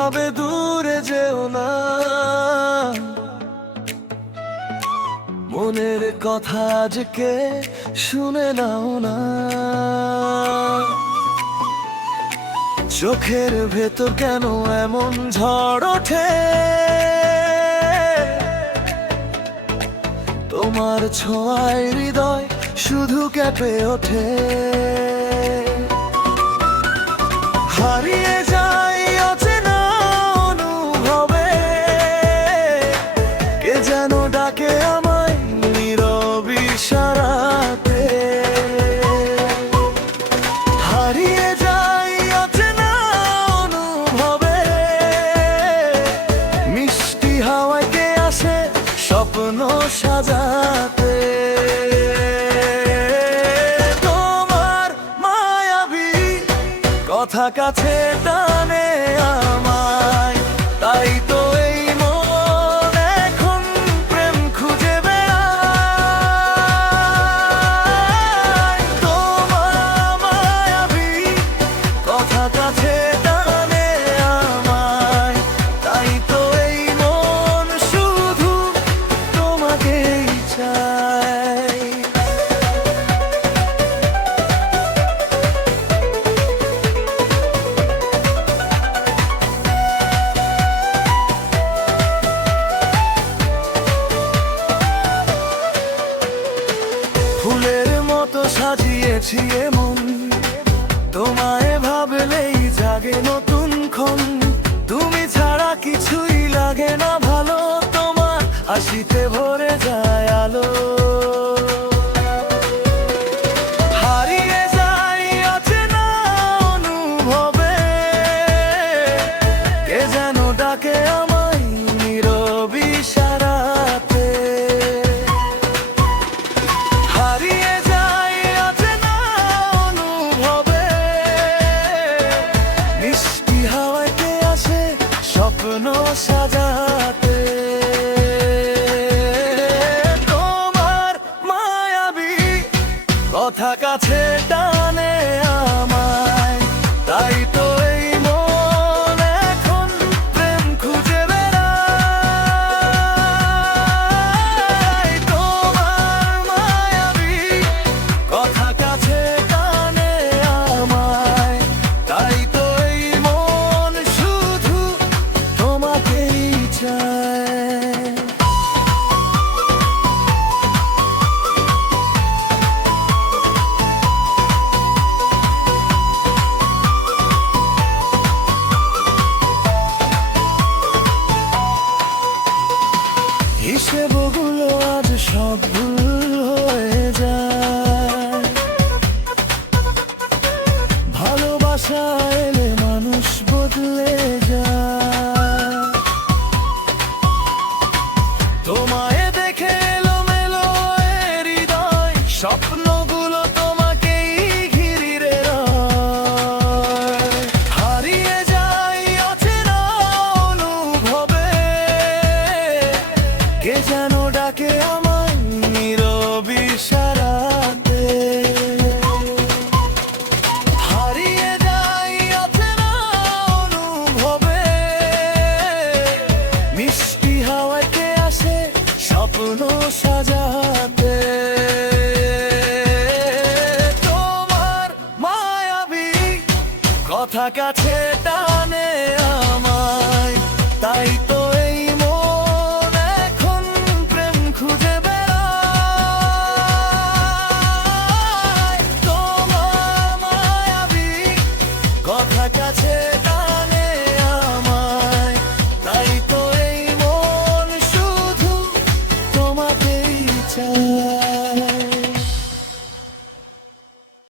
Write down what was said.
ভাবে দূরে যেও না, মনের কথা আজকে শুনে নাও না। চোখের ভেতর কেন এমন ঝড় ওঠে, তোমার ছোঁয়ায় হৃদয় শুধু কেঁপে ওঠে। হারিয়ে যাই অচেনা অনুভবে, কে যেন ডাকে আমায় নীরব ইশারাতে। হারিয়ে যাই অচেনা অনুভবে, মিষ্টি হাওয়ায় কে আসে স্বপ্ন সাজাতে। তোমার মায়াবী কথা কাছে টানে আমায়, তাই তো এই মন এখন প্রেম খুঁজে বেড়ায়। তোমার মায়াবী কথা কাছে টানে আমায়, তাই তো এই মন শুধু তোমাকেই চায়। ফুলের মতো সাজিয়েছি এমন, তোমায় ভাবলেই জাগে নতুন ক্ষণ। তুমি ছাড়া কিছুই লাগে না ভালো, তোমার হাসিতে ভরে যায় আলো। হারিয়ে যাই অচেনা অনুভবে, কে যেন ডাকে আমায় নীরব ইশারাতে। হারিয়ে যাই অচেনা অনুভবে, মিষ্টি হাওয়ায় কে আসে স্বপ্ন সাজাতে। তোমার মায়াবী কথা কাছে টানে আমায়, তাই তো এই মন এখন প্রেম খুঁজে বেড়ায়। তোমার মায়াবী কথা কাছে টানে আমায়, তাই তো এই মন শুধু তোমাকেই চায়। হিসেবগুলো আজ সব ভুল হয়ে যায়, ভালোবাসা এলে মানুষ বদলে যায়। তোমায় দেখে এলোমেলো এ হৃদয়, স্বপ্নগুলো তোমাকেই ঘিরে রয়। হারিয়ে যাই অচেনা অনুভবে, কে যেন ডাকে আমায় নীরব ইশারাতে। হারিয়ে যাই অচেনা অনুভবে, মিষ্টি হাওয়ায় কে আসে স্বপ্ন সাজাতে। তোমার মায়াবী কথা কাছে